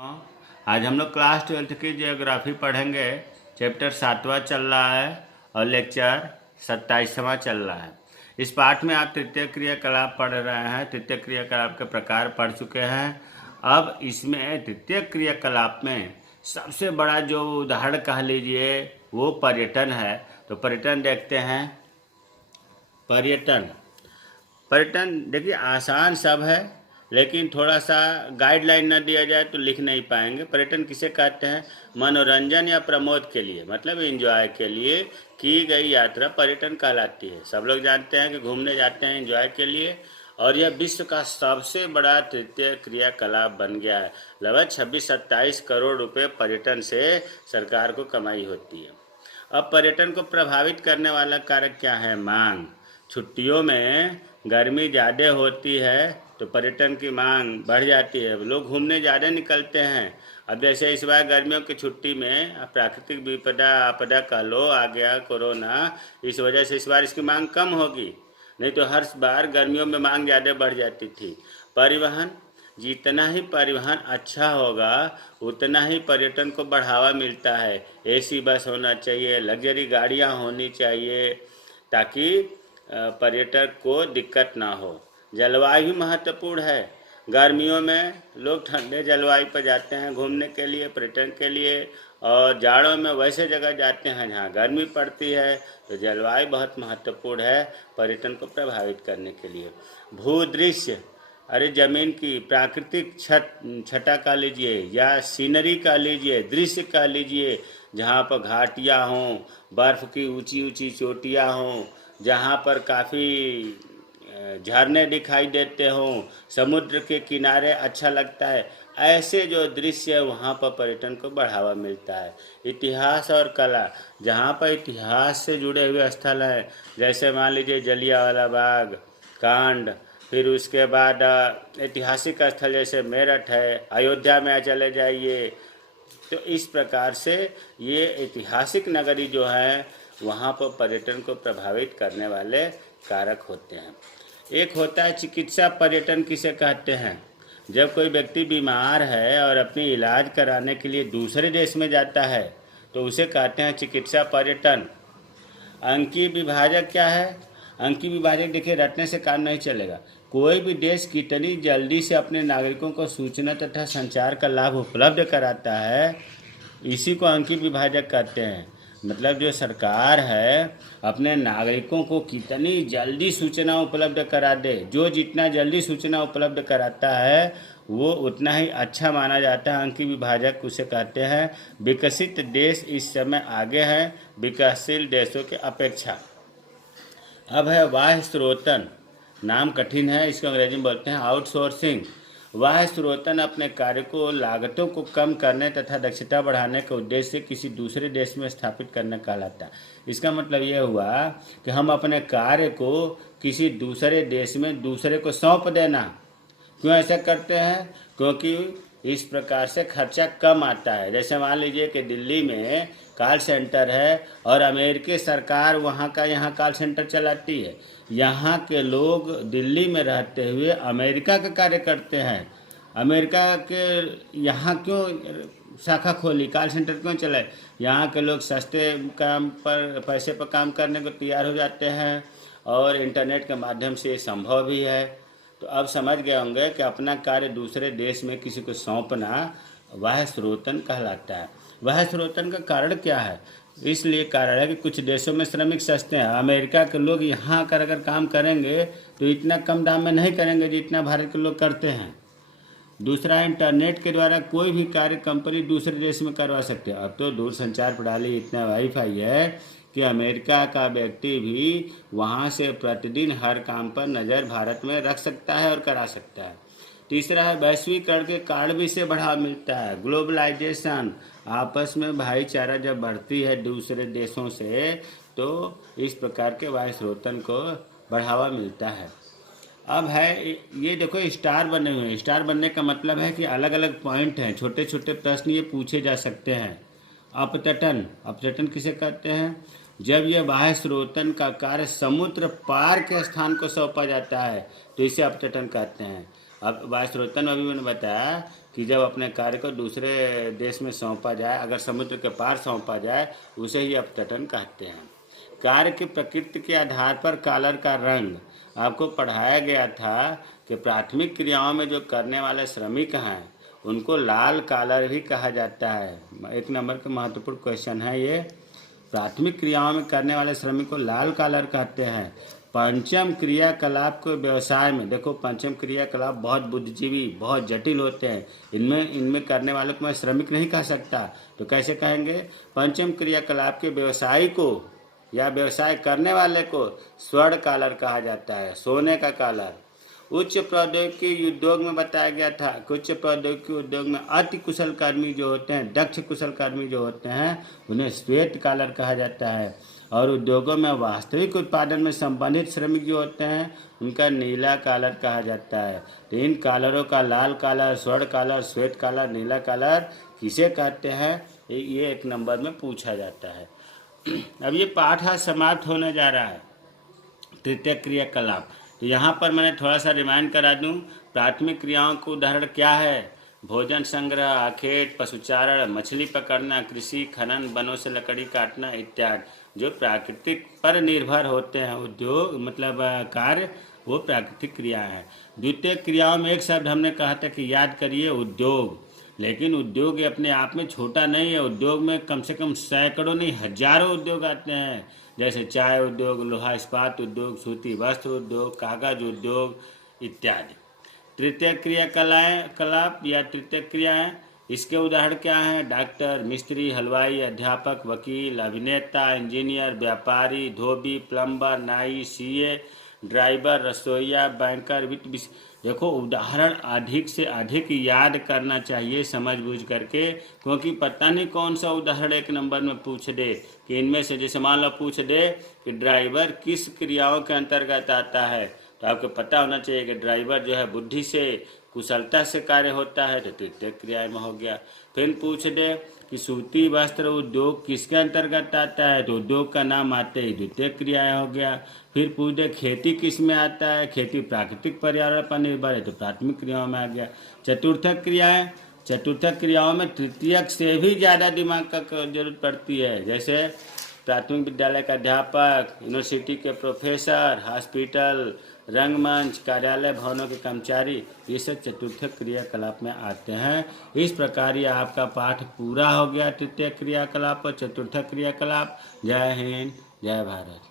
आज हम लोग क्लास 12th की जियोग्राफी पढ़ेंगे। चैप्टर 7वां चल रहा है और लेक्चर 27वां चल रहा है। इस पाठ में आप तृतीय क्रियाकलाप पढ़ रहे हैं। तृतीय क्रियाकलाप के प्रकार पढ़ चुके हैं। अब इसमें तृतीय क्रियाकलाप में सबसे बड़ा जो उदाहरण कह लीजिए वो पर्यटन है। तो पर्यटन देखते हैं। पर्यटन देखिए आसान सब है, लेकिन थोड़ा सा गाइडलाइन न दिया जाए तो लिख नहीं पाएंगे। पर्यटन किसे कहते हैं? मनोरंजन या प्रमोद के लिए, मतलब एंजॉय के लिए की गई यात्रा पर्यटन कहलाती है। सब लोग जानते हैं कि घूमने जाते हैं एंजॉय के लिए, और यह विश्व का सबसे बड़ा तृतीय क्रियाकलाप बन गया है। लगभग 26-27 करोड़ रुपए पर्यटन से सरकार को कमाई होती है। अब पर्यटन को प्रभावित करने वाला कारक क्या है? मांग। छुट्टियों में गर्मी ज़्यादा होती है तो पर्यटन की मांग बढ़ जाती है, लोग घूमने ज़्यादा निकलते हैं। अब जैसे इस बार गर्मियों की छुट्टी में प्राकृतिक विपदा आपदा कह लो आ गया कोरोना, इस वजह से इस बार इसकी मांग कम होगी, नहीं तो हर बार गर्मियों में मांग ज़्यादा बढ़ जाती थी। परिवहन, जितना ही परिवहन अच्छा होगा उतना ही पर्यटन को बढ़ावा मिलता है। एसी बस होना चाहिए, लग्जरी गाड़ियाँ होनी चाहिए, ताकि पर्यटक को दिक्कत ना हो। जलवायु भी महत्वपूर्ण है। गर्मियों में लोग ठंडे जलवायु पर जाते हैं घूमने के लिए, पर्यटन के लिए, और जाड़ों में वैसे जगह जाते हैं जहाँ गर्मी पड़ती है। तो जलवायु बहुत महत्वपूर्ण है पर्यटन को प्रभावित करने के लिए। भूदृश्य, अरे ज़मीन की प्राकृतिक छटा का लीजिए या सीनरी का लीजिए, दृश्य का लीजिए, जहाँ पर घाटियाँ हों, बर्फ़ की ऊंची ऊंची चोटियाँ हों, जहाँ पर काफ़ी झरने दिखाई देते हों, समुद्र के किनारे अच्छा लगता है, ऐसे जो दृश्य है वहाँ पर पर्यटन को बढ़ावा मिलता है। इतिहास और कला, जहाँ पर इतिहास से जुड़े हुए स्थल हैं, जैसे मान लीजिए जलियांवाला बाग कांड, फिर उसके बाद ऐतिहासिक स्थल जैसे मेरठ है, अयोध्या में चले जाइए। तो इस प्रकार से ये ऐतिहासिक नगरी जो है वहाँ पर पर्यटन को प्रभावित करने वाले कारक होते हैं। एक होता है चिकित्सा पर्यटन, किसे कहते हैं? जब कोई व्यक्ति बीमार है और अपनी इलाज कराने के लिए दूसरे देश में जाता है तो उसे कहते हैं चिकित्सा पर्यटन। अंकीय विभाजक क्या है? अंकीय विभाजक देखिए, रटने से काम नहीं चलेगा। कोई भी देश कितनी जल्दी से अपने नागरिकों को सूचना तथा संचार का लाभ उपलब्ध कराता है, इसी को अंकीय विभाजक कहते हैं। मतलब जो सरकार है अपने नागरिकों को कितनी जल्दी सूचना उपलब्ध करा दे, जो जितना जल्दी सूचना उपलब्ध कराता है वो उतना ही अच्छा माना जाता है। अंकीय विभाजक उसे कहते हैं। विकसित देश इस समय आगे हैं विकासशील देशों के अपेक्षा। अब है बाह्य स्रोतन, नाम कठिन है, इसको अंग्रेजी में बोलते हैं आउटसोर्सिंग। बाह्य स्रोतन अपने कार्य को लागतों को कम करने तथा दक्षता बढ़ाने के उद्देश्य से किसी दूसरे देश में स्थापित करने कहलाता है। इसका मतलब यह हुआ कि हम अपने कार्य को किसी दूसरे देश में दूसरे को सौंप देना। क्यों ऐसा करते हैं? क्योंकि इस प्रकार से खर्चा कम आता है। जैसे मान लीजिए कि दिल्ली में कॉल सेंटर है और अमेरिकी सरकार वहाँ का यहाँ कॉल सेंटर चलाती है। यहाँ के लोग दिल्ली में रहते हुए अमेरिका का कार्य करते हैं। अमेरिका के यहाँ क्यों शाखा खोली, कॉल सेंटर क्यों चलाए? यहाँ के लोग सस्ते काम पर, पैसे पर काम करने को तैयार हो जाते हैं, और इंटरनेट के माध्यम से ये संभव भी है। तो अब समझ गए होंगे कि अपना कार्य दूसरे देश में किसी को सौंपना बाह्य स्रोतन कहलाता है। बाह्य स्रोतन का कारण क्या है? इसलिए कारण है कि कुछ देशों में श्रमिक सस्ते हैं। अमेरिका के लोग यहाँ आकर अगर काम करेंगे तो इतना कम दाम में नहीं करेंगे जितना भारत के लोग करते हैं। दूसरा, इंटरनेट के द्वारा कोई भी कार्य कंपनी दूसरे देश में करवा सकते हैं। अब तो दूरसंचार प्रणाली इतना वाईफाई है कि अमेरिका का व्यक्ति भी वहाँ से प्रतिदिन हर काम पर नज़र भारत में रख सकता है और करा सकता है। तीसरा है वैश्वीकरण के कारण भी इसे बढ़ावा मिलता है। ग्लोबलाइजेशन, आपस में भाईचारा जब बढ़ती है दूसरे देशों से तो इस प्रकार के वायु स्रोतन को बढ़ावा मिलता है। अब है ये देखो स्टार बने हुए हैं। स्टार बनने का मतलब है कि अलग अलग पॉइंट हैं, छोटे छोटे प्रश्न ये पूछे जा सकते हैं। अपतटन, अपतटन किसे कहते हैं? जब यह बाह्य स्रोतन का कार्य समुद्र पार के स्थान को सौंपा जाता है तो इसे अपतटन कहते हैं। अब बाह्य स्रोतन अभी मैंने बताया कि जब अपने कार्य को दूसरे देश में सौंपा जाए, अगर समुद्र के पार सौंपा जाए, उसे ही अपतटन कहते हैं। कार्य की प्रकृति के आधार पर कॉलर का रंग आपको पढ़ाया गया था कि प्राथमिक क्रियाओं में जो करने वाले श्रमिक हैं उनको लाल कॉलर भी कहा जाता है। 1 नंबर का महत्वपूर्ण क्वेश्चन है ये। प्राथमिक क्रियाओं में करने वाले श्रमिक को लाल कॉलर कहते हैं। पंचम क्रियाकलाप को व्यवसाय में, देखो पंचम क्रियाकलाप बहुत बुद्धिजीवी, बहुत जटिल होते हैं। इनमें करने वालों को मैं श्रमिक नहीं कह सकता, तो कैसे कहेंगे? पंचम क्रियाकलाप के व्यवसायी को या व्यवसाय करने वाले को स्वर्ण कॉलर कहा जाता है, सोने का कॉलर। उच्च प्रौद्योगिकी उद्योग में बताया गया था कि उच्च प्रौद्योगिकी उद्योग में अति कुशल कर्मी जो होते हैं, दक्ष कुशल कर्मी जो होते हैं, उन्हें श्वेत कॉलर कहा जाता है। और उद्योगों में वास्तविक उत्पादन में संबंधित श्रमिक जो होते हैं उनका नीला कॉलर कहा जाता है। तो इन कॉलरों का लाल कॉलर, स्वर्ण कॉलर, श्वेत कॉलर, नीला कॉलर किसे कहते हैं, ये 1 नंबर में पूछा जाता है। अब ये पाठ आज समाप्त होने जा रहा है, तृतीय क्रियाकलाप। तो यहाँ पर मैंने थोड़ा सा रिमाइंड करा दूँ, प्राथमिक क्रियाओं का उदाहरण क्या है? भोजन संग्रह, आखेट, पशुचारण, मछली पकड़ना, कृषि, खनन, वनों से लकड़ी काटना इत्यादि। जो प्राकृतिक पर निर्भर होते हैं उद्योग, मतलब कार्य, वो प्राकृतिक क्रिया है। द्वितीय क्रियाओं में एक शब्द हमने कहा था कि याद करिए, उद्योग। लेकिन उद्योग अपने आप में छोटा नहीं है। उद्योग में कम से कम सैकड़ों नहीं हजारों उद्योग आते हैं, जैसे चाय उद्योग, लोहा इस्पात उद्योग, सूती वस्त्र उद्योग, कागज उद्योग इत्यादि। तृतीय क्रियाकलाप या तृतीय क्रियाएं, इसके उदाहरण क्या हैं? डॉक्टर, मिस्त्री, हलवाई, अध्यापक, वकील, अभिनेता, इंजीनियर, व्यापारी, धोबी, प्लम्बर, नाई, सीए, ड्राइवर, रसोईया, बैंकर, वित्त। देखो, उदाहरण अधिक से अधिक याद करना चाहिए समझ बूझ करके, क्योंकि पता नहीं कौन सा उदाहरण 1 नंबर में पूछ दे कि इनमें से, जैसे मान लो पूछ दे कि ड्राइवर किस क्रियाओं के अंतर्गत आता है, तो आपको पता होना चाहिए कि ड्राइवर जो है बुद्धि से, कुशलता से कार्य होता है, तो तृतीय क्रिया में हो गया। फिर पूछ दे कि सूती वस्त्र उद्योग किसके अंतर्गत आता है, तो उद्योग का नाम आते ही द्वितीय क्रिया हो गया। फिर पूछ दे खेती किस में आता है, खेती प्राकृतिक पर्यावरण पर निर्भर है, तो प्राथमिक क्रियाओं में आ गया। चतुर्थक क्रियाएं, चतुर्थक क्रियाओं में तृतीयक से भी ज़्यादा दिमाग का जरूरत पड़ती है, जैसे प्राथमिक विद्यालय का अध्यापक, यूनिवर्सिटी के प्रोफेसर, हॉस्पिटल, रंगमंच, कार्यालय भवनों के कर्मचारी, ये सब चतुर्थक क्रियाकलाप में आते हैं। इस प्रकार ये आपका पाठ पूरा हो गया, तृतीय क्रियाकलाप और चतुर्थक क्रियाकलाप। जय हिंद, जय भारत।